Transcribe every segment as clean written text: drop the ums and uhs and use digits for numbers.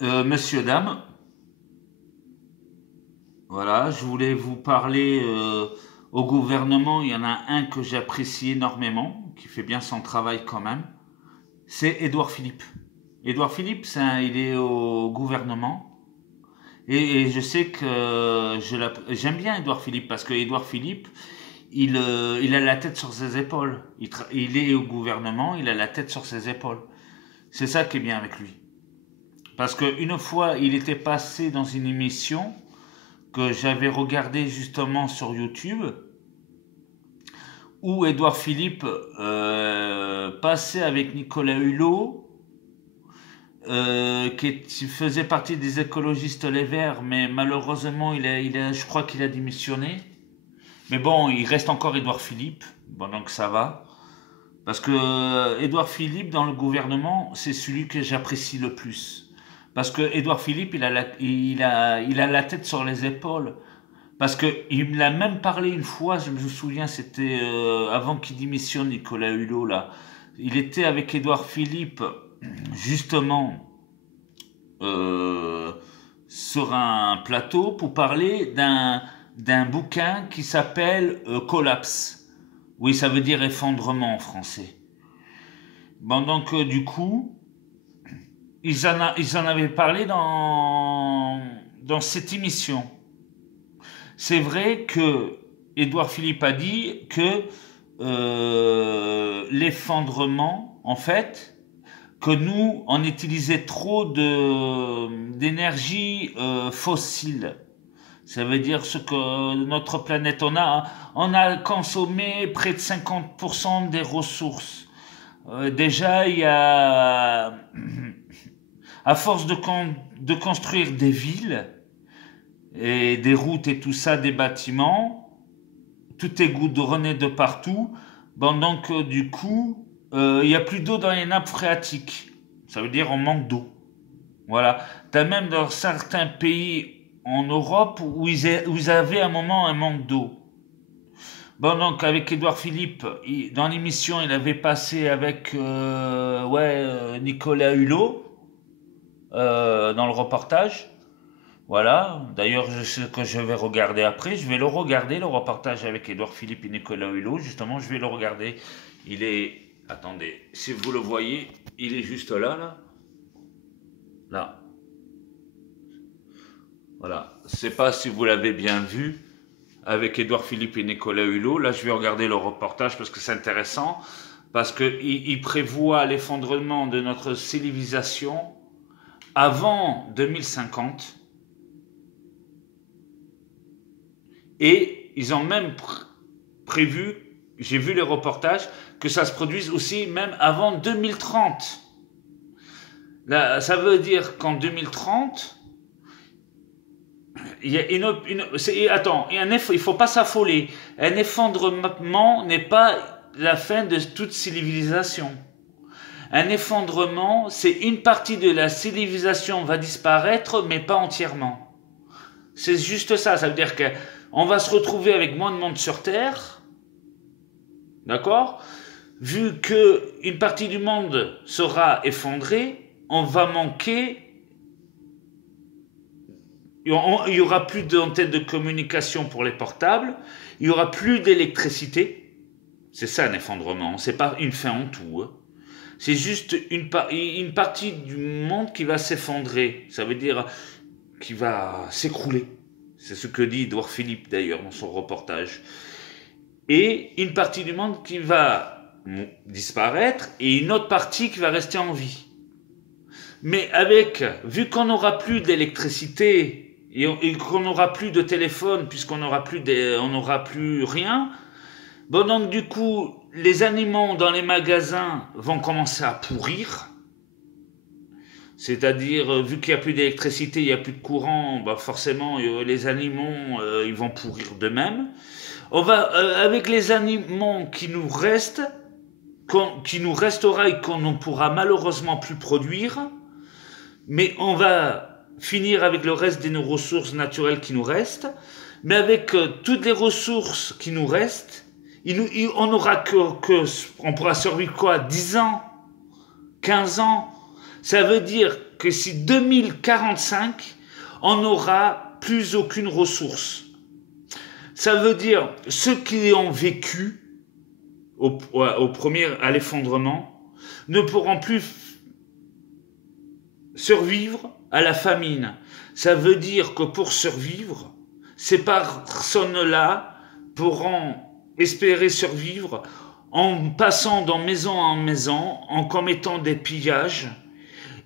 Monsieur, dame, voilà, je voulais vous parler au gouvernement. Il y en a un que j'apprécie énormément, qui fait bien son travail quand même. C'est Édouard Philippe. Édouard Philippe, il est au gouvernement. Et je sais que j'aime bien Édouard Philippe parce que Édouard Philippe, il a la tête sur ses épaules. Il est au gouvernement, il a la tête sur ses épaules. C'est ça qui est bien avec lui. Parce qu'une fois, il était passé dans une émission que j'avais regardé justement sur YouTube, où Édouard Philippe passait avec Nicolas Hulot, qui faisait partie des écologistes Les Verts, mais malheureusement, je crois qu'il a démissionné. Mais bon, il reste encore Édouard Philippe, bon, donc ça va. Parce que Édouard Philippe, dans le gouvernement, c'est celui que j'apprécie le plus. Parce que Édouard Philippe, il a la tête sur les épaules. Parce qu'il me l'a même parlé une fois, je me souviens, c'était avant qu'il démissionne, Nicolas Hulot, là. Il était avec Édouard Philippe, justement, euh, sur un plateau pour parler d'un bouquin qui s'appelle Collapse. Oui, ça veut dire effondrement en français. Bon, donc, du coup, ils en avaient parlé dans cette émission. C'est vrai que Édouard Philippe a dit que l'effondrement, en fait, que nous, on utilisait trop d'énergie fossile. Ça veut dire ce que notre planète, on a consommé près de 50% des ressources. Déjà, il y a, à force de construire des villes, et des routes et tout ça, des bâtiments, tout est goudronné de partout. Bon, donc, du coup, il n'y a plus d'eau dans les nappes phréatiques. Ça veut dire on manque d'eau. Voilà. T'as même dans certains pays en Europe où ils avaient à un moment un manque d'eau. Bon, donc, avec Édouard Philippe, dans l'émission, il avait passé avec Nicolas Hulot dans le reportage. Voilà, d'ailleurs, je sais que je vais regarder après. Je vais le regarder, le reportage avec Édouard Philippe et Nicolas Hulot. Justement, je vais le regarder. Il est. Attendez, si vous le voyez, il est juste là, là. Là. Voilà. Je ne sais pas si vous l'avez bien vu avec Édouard Philippe et Nicolas Hulot. Là, je vais regarder le reportage parce que c'est intéressant. Parce qu'il prévoit l'effondrement de notre civilisation avant 2050. Et ils ont même prévu, j'ai vu les reportages, que ça se produise aussi même avant 2030. Là, ça veut dire qu'en 2030, il y a attends, il ne faut pas s'affoler. Un effondrement n'est pas la fin de toute civilisation. Un effondrement, c'est une partie de la civilisation va disparaître, mais pas entièrement. C'est juste ça, ça veut dire que on va se retrouver avec moins de monde sur Terre, d'accord? Vu qu'une partie du monde sera effondrée, on va manquer, il n'y aura plus d'antenne de communication pour les portables, il n'y aura plus d'électricité. C'est ça un effondrement, c'est pas une fin en tout. Hein. C'est juste une partie du monde qui va s'effondrer, ça veut dire qui va s'écrouler. C'est ce que dit Édouard Philippe d'ailleurs dans son reportage. Et une partie du monde qui va disparaître et une autre partie qui va rester en vie. Mais vu qu'on n'aura plus d'électricité et qu'on n'aura plus de téléphone puisqu'on n'aura plus rien, bon donc du coup les aliments dans les magasins vont commencer à pourrir. C'est-à-dire, vu qu'il n'y a plus d'électricité, il n'y a plus de courant, bah forcément, les aliments, ils vont pourrir d'eux-mêmes. Avec les aliments qui nous restent, qui nous restera et qu'on ne pourra malheureusement plus produire, mais on va finir avec le reste de nos ressources naturelles qui nous restent, mais avec toutes les ressources qui nous restent, on aura on pourra survivre quoi, 10 ans, 15 ans. Ça veut dire que si 2045, on n'aura plus aucune ressource. Ça veut dire ceux qui ont vécu à l'effondrement ne pourront plus survivre à la famine. Ça veut dire que pour survivre, ces personnes-là pourront espérer survivre en passant de maison en maison, en commettant des pillages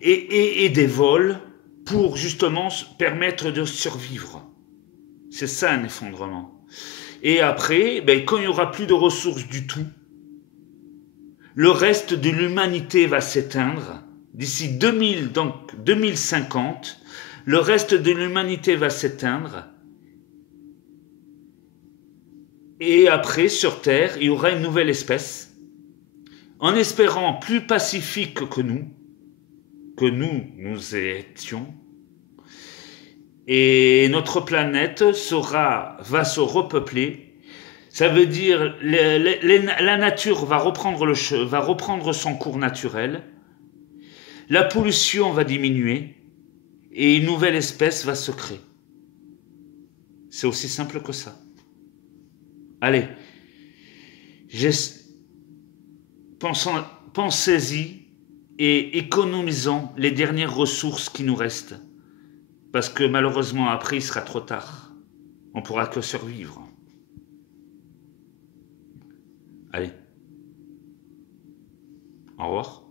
et des vols pour justement permettre de survivre. C'est ça un effondrement. Et après, quand il n'y aura plus de ressources du tout, le reste de l'humanité va s'éteindre. D'ici 2050, le reste de l'humanité va s'éteindre. Et après, sur Terre, il y aura une nouvelle espèce, en espérant plus pacifique que nous étions. Et notre planète va se repeupler. Ça veut dire la nature va reprendre son cours naturel. La pollution va diminuer et une nouvelle espèce va se créer. C'est aussi simple que ça. Allez, pensez-y et économisons les dernières ressources qui nous restent. Parce que malheureusement, après, il sera trop tard. On ne pourra que survivre. Allez. Au revoir.